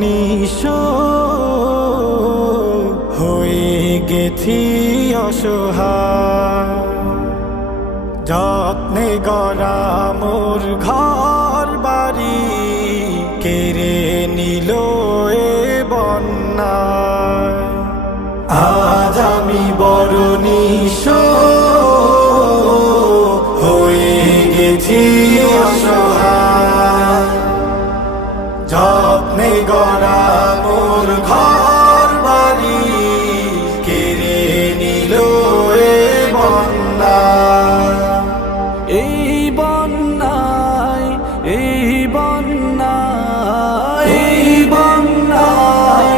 নিঃস্ব হয়ে গেছি অসহায়। যত্নে গড়া মোর ঘর বাড়ি কেড়ে নিল এ বন্যায়। আজ আমি বড় নিঃস্ব হয়ে গেছি অসহায়। যত্নে গড়া মোর ঘর বাড়ি কেড়ে নিল এ বন্যায়। এই বন্যায়, এই বন্যায়, এই বন্যায়,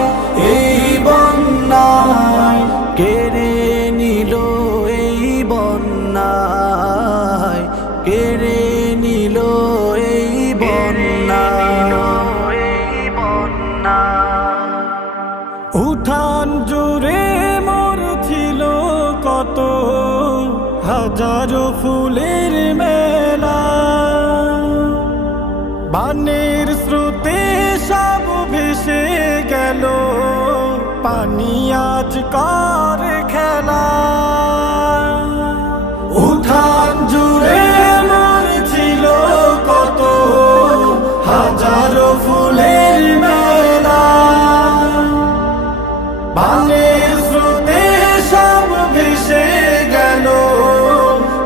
এই বন্যায় কেড়ে নিল এই বন্যায়, কেড়ে নিল এই বন্যায়। উঠান জুড়ে মোর ছিল কত হাজারো ফুলের মেলা। বানের স্রোতে সব ভেসে গেল, পানি আজ করে খেলা। উঠান জুড়ে মোর ছিল কত হাজারো ফুলের মেলা। বানের স্রোতে সব ভেসে গেল,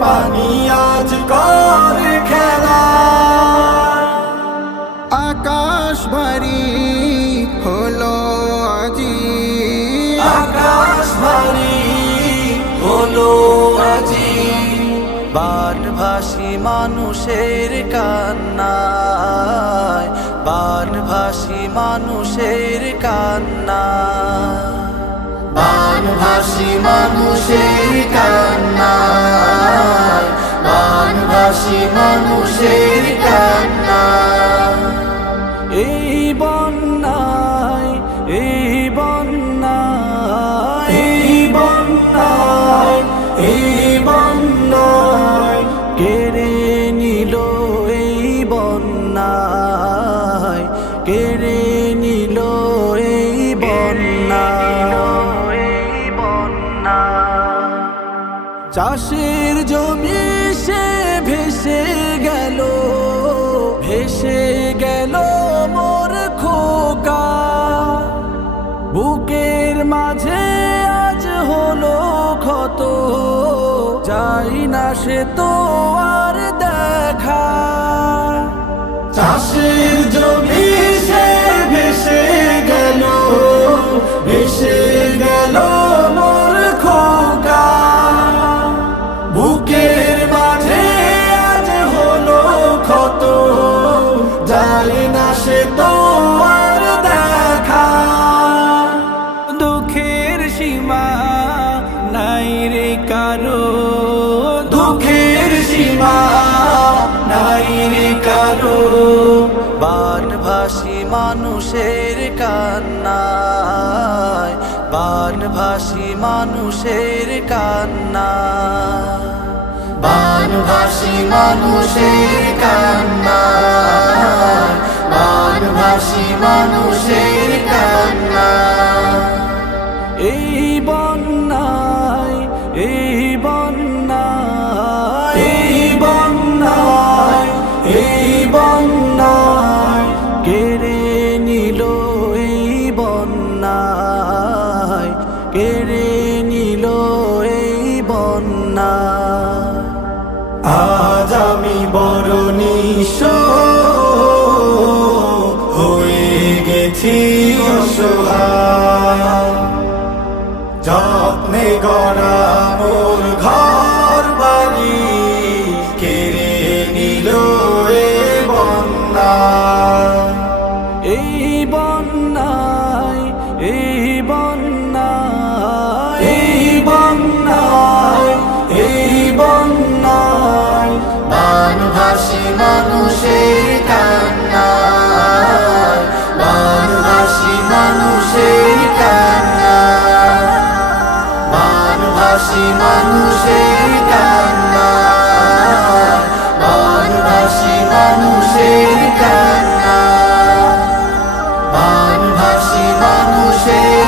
পানি আজ করে খেলা। আকাশ ভারী হলো আজি, আকাশ ভারী হলো আজি বানভাসী মানুষের কান্নায়, বানভাসী মানুষের কান্নায়, বানভাসী মানুষের কান্নায়, বানভাসী মানুষের কান্নায়। এই বন্যায়, এই বন্যায়, এই বন্যায়, এই বন্যায় কেড়ে নিল এই বন্যায়, কেড়ে নিল এই বন্যায়। চাষের জমি সে ভেসে গেল, ভেসে গেল মোর খোকা। বুকের মাঝে আজ হলো ক্ষত, যাই না সে তো আর দেখা। চাষের জমি সে ভেসে গেল, ভেসে গেল মোর খোকা। বুকের মাঝে আজ হলো ক্ষত, যাই না সে তো আর দেখা। দুঃখের সীমা নাই রে কারো, দুঃখের সীমা নাই রে কারো বানভাসী মানুষের কান্নায়, বানভাসী মানুষের কান্নায়, বানভাসী মানুষের কান্নায়, বানভাসী মানুষের কান্নায়। এই বন্যায়, এই বন্যায়, এই বন্যায়, এই বন্যায় কেড়ে নিল এই বন্যায়, কেড়ে নিল এই বন্যায়। আজ আমি বড় নিঃস্ব হয়ে গেছি অসহায়। যত্নে গড়া মোর ঘর বাড়ি কেড়ে নিল এ বন্যায়। এই বন্যায়, এই বন্যায়, এই বন্যায়, এই বন্যায় বানভাসী মানুষের কান্নায়, বানভাসী মানুষের কান্নায়, বানভাসী মানুষের কান্নায়, বানভাসী মানুষের কান্নায়, বানভাসী মানুষের